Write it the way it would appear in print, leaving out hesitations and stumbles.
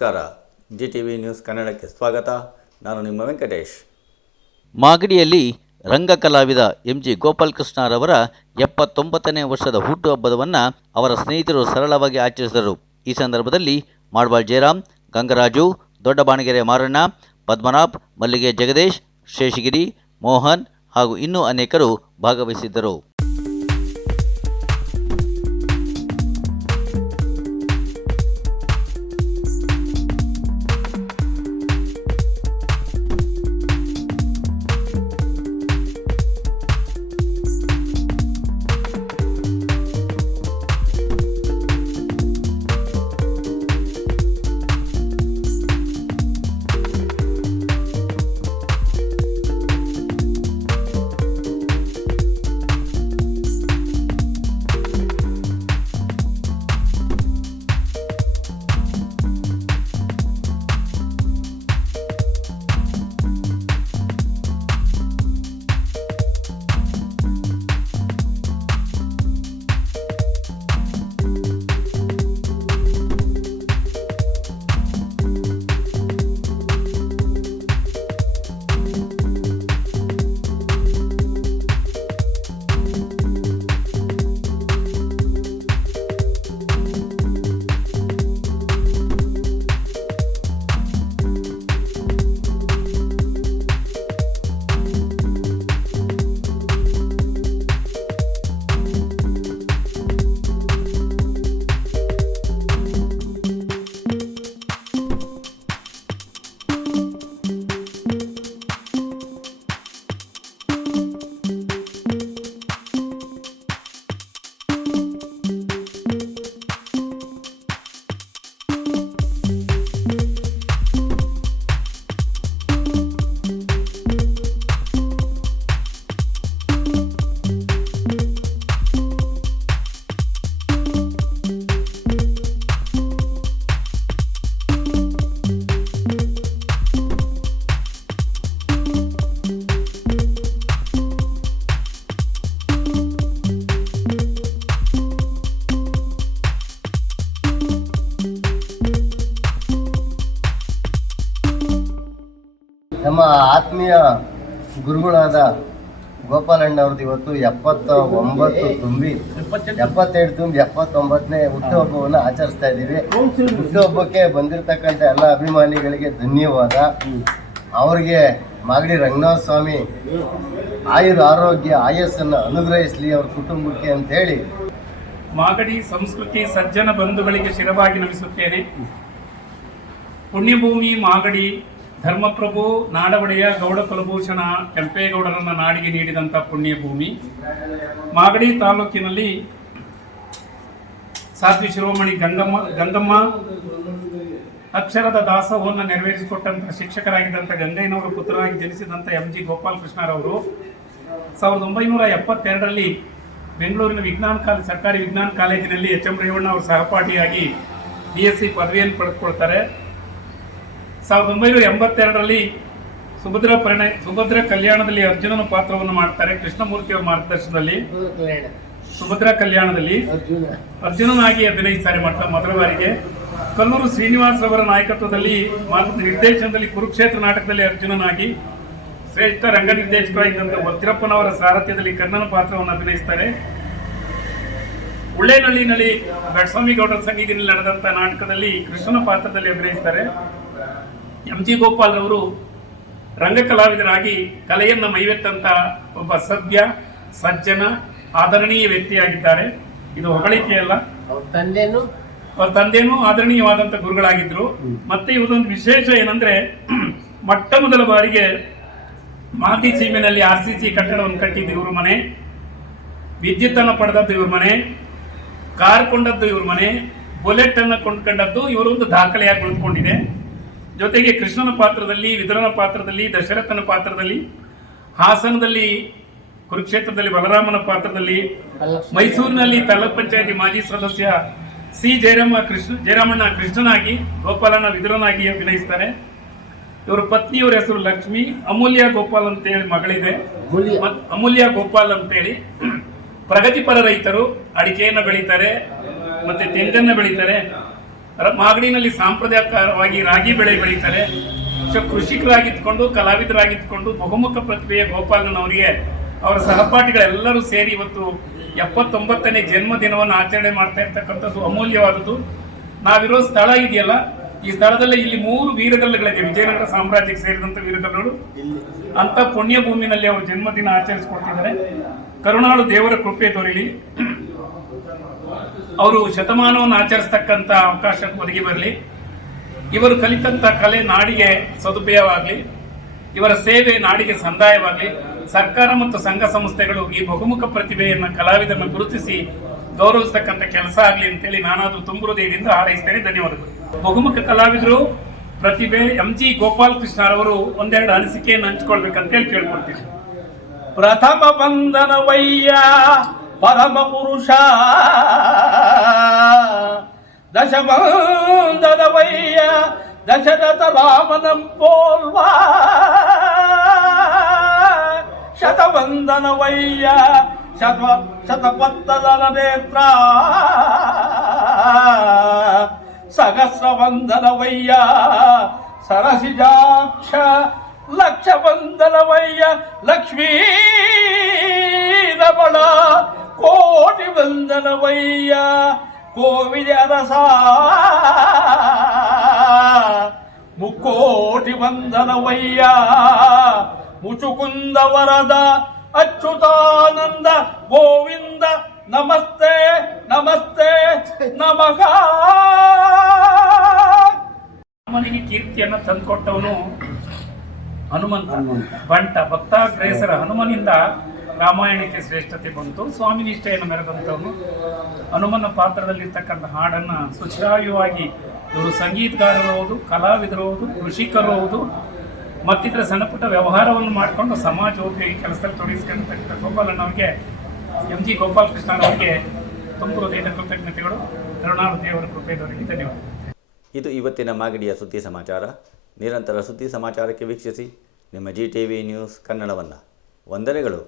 ನಮಸ್ಕಾರ. GTV news ಕನ್ನಡಕ್ಕೆ ಸ್ವಾಗತ. ನಾನು ನಿಮ್ಮ ವೆಂಕಟೇಶ್. ಮಾಗಡಿಯಲ್ಲಿ ರಂಗ ಕಲಾವಿದ MG ಗೋಪಾಲಕೃಷ್ಣರವರ 79ನೇ ವರ್ಷದ ಹುಟ್ಟುಹಬ್ಬವನ್ನು ಅವರ ಸ್ನೇಹಿತರು ಸರಳವಾಗಿ ಆಚರಿಸಿದರು. ಈ ಸಂದರ್ಭದಲ್ಲಿ ಮಾಡ್ವಾಳ್ ಜಯರಾಮ್, ಗಂಗರಾಜು, ದೊಡ್ಡ ಬಾಣಗೆರೆ ಮಾರಣ್ಣ, ಪದ್ಮನಾಭ್, ಮಲ್ಲಿಗೆ ಜಗದೀಶ್, ಶೇಷಗಿರಿ, ಮೋಹನ್ ಹಾಗೂ ಇನ್ನೂ ಅನೇಕರು ಭಾಗವಹಿಸಿದ್ದರು. ನಮ್ಮ ಆತ್ಮೀಯ ಗುರುಗಳಾದ ಗೋಪಾಲಣ್ಣವ್ರದ್ದು ಇವತ್ತು 79 ತುಂಬಿ 77 ತುಂಬಿ 79ನೇ ಹುಟ್ಟುಹಬ್ಬವನ್ನು ಆಚರಿಸ್ತಾ ಇದ್ದೀವಿ. ಹುಟ್ಟುಹಬ್ಬಕ್ಕೆ ಬಂದಿರತಕ್ಕಂಥ ಎಲ್ಲ ಅಭಿಮಾನಿಗಳಿಗೆ ಧನ್ಯವಾದ. ಅವ್ರಿಗೆ ಮಾಗಡಿ ರಂಗನಾಥ ಸ್ವಾಮಿ ಆರೋಗ್ಯ ಆಯಸ್ಸನ್ನು ಅನುಗ್ರಹಿಸಲಿ ಅವ್ರ ಕುಟುಂಬಕ್ಕೆ ಅಂತ ಹೇಳಿ ಮಾಗಡಿ ಸಂಸ್ಕೃತಿ ಸಜ್ಜನ ಬಂಧುಗಳಿಗೆ ಶಿರವಾಗಿ ನಮಿಸುತ್ತೇನೆ. ಪುಣ್ಯಭೂಮಿ ಮಾಗಡಿ ಧರ್ಮಪ್ರಭು ನಾಡವಡೆಯ ಗೌಡ ಕುಲಭೂಷಣ ಕೆಂಪೇಗೌಡರನ್ನ ನಾಡಿಗೆ ನೀಡಿದಂಥ ಪುಣ್ಯ ಭೂಮಿ. ಮಾಗಡಿ ತಾಲೂಕಿನಲ್ಲಿ ಸಾಧ್ವಿ ಶಿರೋಮಣಿ ಗಂಗಮ್ಮ ಅಕ್ಷರದ ದಾಸೋಹವನ್ನು ನೆರವೇರಿಸಿಕೊಟ್ಟಂಥ ಶಿಕ್ಷಕರಾಗಿದ್ದಂಥ ಗಂಗಯ್ಯನವರ ಪುತ್ರರಾಗಿ ಜನಿಸಿದಂಥ MG ಗೋಪಾಲಕೃಷ್ಣರವರು 1972ರಲ್ಲಿ ಬೆಂಗಳೂರಿನ ಸರ್ಕಾರಿ ವಿಜ್ಞಾನ ಕಾಲೇಜಿನಲ್ಲಿ HM ರೇವಣ್ಣ ಅವರ ಸಹಪಾಠಿಯಾಗಿ BSc ಪದವಿಯನ್ನು ಪಡೆದುಕೊಳ್ತಾರೆ. 1982ರಲ್ಲಿ ಸುಭದ್ರ ಕಲ್ಯಾಣದಲ್ಲಿ ಅರ್ಜುನನ ಪಾತ್ರವನ್ನು ಮಾಡ್ತಾರೆ. ಕೃಷ್ಣಮೂರ್ತಿ ಅವರ ಮಾರ್ಗದರ್ಶನದಲ್ಲಿ ಸುಭದ್ರ ಕಲ್ಯಾಣದಲ್ಲಿ ಅರ್ಜುನನಾಗಿ ಅಭಿನಯಿಸ್ತಾರೆ ಮೊದಲ ಬಾರಿಗೆ. ಕಲ್ಲೂರು ಶ್ರೀನಿವಾಸ್ ಅವರ ನಾಯಕತ್ವದಲ್ಲಿ ನಿರ್ದೇಶನದಲ್ಲಿ ಕುರುಕ್ಷೇತ್ರ ನಾಟಕದಲ್ಲಿ ಅರ್ಜುನನಾಗಿ, ಶ್ರೇಷ್ಠ ರಂಗ ನಿರ್ದೇಶಕರಾಗಿದ್ದಂಥ ವಜ್ರಪ್ಪನವರ ಸಾರಥ್ಯದಲ್ಲಿ ಕರ್ಣನ ಪಾತ್ರವನ್ನು ಅಭಿನಯಿಸ್ತಾರೆ. ಉಳ್ಳೇನಹಳ್ಳಿನಲ್ಲಿ ಬೆಳಸ್ವಾಮಿ ಗೌಡರ ಸಂಗೀತದಲ್ಲಿ ನಡೆದಂಥ ನಾಟಕದಲ್ಲಿ ಕೃಷ್ಣನ ಪಾತ್ರದಲ್ಲಿ ಅಭಿನಯಿಸ್ತಾರೆ. MG ಗೋಪಾಲ್ರವರು ರಂಗ ಕಲಾವಿದರಾಗಿ ಕಲೆಯನ್ನ ಮೈವೆತ್ತಂತ ಒಬ್ಬ ಸಭ್ಯ, ಸಜ್ಜನ, ಆದರಣೀಯ ವ್ಯಕ್ತಿಯಾಗಿದ್ದಾರೆ. ಇದು ಹೊಗಳಿಕೆಯಲ್ಲ. ಅವ್ರ ತಂದೆನೂ ಆದರಣೀಯವಾದಂಥ ಗುರುಗಳಾಗಿದ್ರು. ಮತ್ತೆ ಇವರೊಂದು ವಿಶೇಷ ಏನಂದ್ರೆ, ಮೊಟ್ಟ ಮೊದಲ ಬಾರಿಗೆ ಮಾಗಡಿ ಸೀಮೆನಲ್ಲಿ RCC ಕಟ್ಟಡವನ್ನು ಕಟ್ಟಿದ್ದು ಇವ್ರ ಮನೆ, ವಿದ್ಯುತ್ ಅನ್ನು ಪಡೆದದ್ದು ಇವ್ರ ಮನೆ, ಕಾರ್ ಕೊಂಡದ್ದು ಇವ್ರ ಮನೆ, ಬುಲೆಟ್ ಅನ್ನು ಕೊಂಡ್ಕೊಂಡದ್ದು ಇವರೊಂದು ದಾಖಲೆಯಾಗಿ ಉಳಿದುಕೊಂಡಿದೆ. ಜೊತೆಗೆ ಕೃಷ್ಣನ ಪಾತ್ರದಲ್ಲಿ, ವಿದುರನ ಪಾತ್ರದಲ್ಲಿ, ದಶರಥನ ಪಾತ್ರದಲ್ಲಿ, ಹಾಸನದಲ್ಲಿ ಕುರುಕ್ಷೇತ್ರದಲ್ಲಿ ಬಲರಾಮನ ಪಾತ್ರದಲ್ಲಿ, ಮೈಸೂರಿನಲ್ಲಿ ತಾಲೂಕ್ ಪಂಚಾಯತಿ ಮಾಜಿ ಸದಸ್ಯ ಸಿ ಜಯರಾಮಣ್ಣ ಕೃಷ್ಣನಾಗಿ, ಗೋಪಾಲಣ್ಣ ವಿದುರನಾಗಿ ಅಭಿನಯಿಸ್ತಾರೆ. ಇವರ ಪತ್ನಿಯವರ ಹೆಸರು ಲಕ್ಷ್ಮಿ. ಅಮೂಲ್ಯ ಗೋಪಾಲ್ ಅಂತೇಳಿ ಮಗಳಿದೆ. ಅಮೂಲ್ಯ ಗೋಪಾಲ್ ಅಂತೇಳಿ ಪ್ರಗತಿಪರ ರೈತರು. ಅಡಿಕೆಯನ್ನು ಬೆಳೀತಾರೆ, ಮತ್ತೆ ತೆಂಗನ್ನು ಬೆಳೀತಾರೆ. ಮಾಗಡಿನಲ್ಲಿ ಸಾಂಪ್ರದಾಯಿಕವಾಗಿ ರಾಗಿ ಬೆಳೆ ಬೆಳೀತಾರೆ. ಕೃಷಿಕರಾಗಿದ್ದುಕೊಂಡು ಕಲಾವಿದರಾಗಿದ್ದುಕೊಂಡು ಬಹುಮುಖ ಪ್ರತಿಭೆಯ ಗೋಪಾಲನವರಿಗೆ ಅವರ ಸಹಪಾಠಿಗಳೆಲ್ಲರೂ ಸೇರಿ ಇವತ್ತು 79ನೇ ಜನ್ಮದಿನವನ್ನು ಆಚರಣೆ ಮಾಡ್ತಾ ಇರ್ತಕ್ಕಂಥದ್ದು ಅಮೂಲ್ಯವಾದದ್ದು. ನಾವಿರೋ ಸ್ಥಳ ಇದೆಯಲ್ಲ, ಈ ಸ್ಥಳದಲ್ಲಿ ಇಲ್ಲಿ 3 ವೀರಗಲ್ಲುಗಳಿದೆ, ವಿಜಯನಗರ ಸಾಮ್ರಾಜ್ಯಕ್ಕೆ ಸೇರಿದಂತ ವೀರಗಲ್ಲುಗಳು. ಅಂತ ಪುಣ್ಯ ಭೂಮಿನಲ್ಲಿ ಅವರು ಜನ್ಮದಿನ ಆಚರಿಸಿಕೊಡ್ತಿದ್ದಾರೆ. ಕರುಣಾಳು ದೇವರ ಕೃಪೆ ದೊರೆಯಲಿ, ಅವರು ಶತಮಾನವನ್ನು ಆಚರಿಸ್ತಕ್ಕಂಥ ಅವಕಾಶ ಒದಗಿ ಬರಲಿ. ಇವರು ಕಲಿತಂತ ಕಲೆ ನಾಡಿಗೆ ಸದುಪಯೋಗವಾಗಲಿ, ಇವರ ಸೇವೆ ನಾಡಿಗೆ ಸಂದಾಯವಾಗಲಿ. ಸರ್ಕಾರ ಮತ್ತು ಸಂಘ ಸಂಸ್ಥೆಗಳು ಈ ಬಹುಮುಖ ಪ್ರತಿಭೆಯನ್ನು ಕಲಾವಿದರನ್ನು ಗುರುತಿಸಿ ಗೌರವಿಸ್ತಕ್ಕಂಥ ಕೆಲಸ ಆಗಲಿ ಅಂತೇಳಿ ನಾನಾದರೂ ತುಂಬ ಹೃದಯದಿಂದ ಹಾರೈಸ್ತೇನೆ. ಧನ್ಯವಾದಗಳು. ಬಹುಮುಖ ಕಲಾವಿದರು ಪ್ರತಿಭೆ MG ಗೋಪಾಲಕೃಷ್ಣರವರು ಒಂದೆರಡು ಅನಿಸಿಕೆಯನ್ನು ಹಂಚಿಕೊಳ್ಬೇಕಂತೇಳಿ ಕೇಳ್ಕೊಳ್ತೀನಿ. ಪ್ರಥಮ ಬಂಧನವಯ್ಯ ಪರಮ ಪುರುಷ, ದಶಬಂಧನವಯ್ಯ ದಶರಥ ರಾಮನಂ ಪೋಲ್ವಾ, ಶತವಂದನವಯ್ಯ ಶತಪತ್ತದಲ ನೇತ್ರ, ಸಹಸ್ರವಂದನವಯ್ಯ ಸರಸಿಜಾಕ್ಷ, ಲಕ್ಷವಂದನವಯ್ಯ ಲಕ್ಷ್ಮೀ ರಮಣ, ಕೋಟಿ ವಂದನವಯ್ಯ ಕೋವಿದ ರಸ, ಮುಕ್ಕೋಟಿ ವಂದನವಯ್ಯ ಮುಚುಕುಂದ ವರದ ಅಚ್ಯುತಾನಂದ ಗೋವಿಂದ, ನಮಸ್ತೆ ನಮಸ್ತೆ ನಮಃ. ರಾಮನಿಗೆ ಕೀರ್ತಿಯನ್ನು ತಂದುಕೊಟ್ಟವನು ಹನುಮಂತ ಬಂಟ. ಭಕ್ತಾಗ್ರೇಸರ ಹನುಮನಿಂದ ರಾಮಾಯಣಕ್ಕೆ ಶ್ರೇಷ್ಠತೆ ಬಂತು. ಸ್ವಾಮಿ ನಿಷ್ಠೆಯನ್ನು ಮೆರೆದಂಥವನು ಹನುಮನ ಪಾತ್ರದಲ್ಲಿರ್ತಕ್ಕಂಥ ಹಾಡನ್ನು ಸುಶ್ರಾವ್ಯವಾಗಿ ಇವರು ಸಂಗೀತಗಾರರು ಹೌದು, ಕಲಾವಿದರು ಹೌದು, ಕೃಷಿಕರು ಹೌದು, ಮತ್ತಿತರ ಸಣ್ಣ ಪುಟ್ಟ ವ್ಯವಹಾರವನ್ನು ಮಾಡಿಕೊಂಡು ಸಮಾಜೋಪಯೋಗಿ ಕೆಲಸದಲ್ಲಿ ತೊಡಗಿಸ್ಕೊಂಡಂಥ ಗೋಪಾಲಣ್ಣವ್ರಿಗೆ, MG ಗೋಪಾಲಕೃಷ್ಣರವರಿಗೆ ತುಂಬ ಹೃದಯದ ಕೃತಜ್ಞತೆಗಳು. ಕರುಣಾಳು ದೇವರ ಕೃಪೆಯವರಿಗೆ ಧನ್ಯವಾದ. ಇದು ಇವತ್ತಿನ ಮಾಗಡಿಯ ಸುದ್ದಿ ಸಮಾಚಾರ. ನಿರಂತರ ಸುದ್ದಿ ಸಮಾಚಾರಕ್ಕೆ ವೀಕ್ಷಿಸಿ ನಿಮ್ಮ GTV ನ್ಯೂಸ್ ಕನ್ನಡವನ್ನು. ವಂದನೆಗಳು.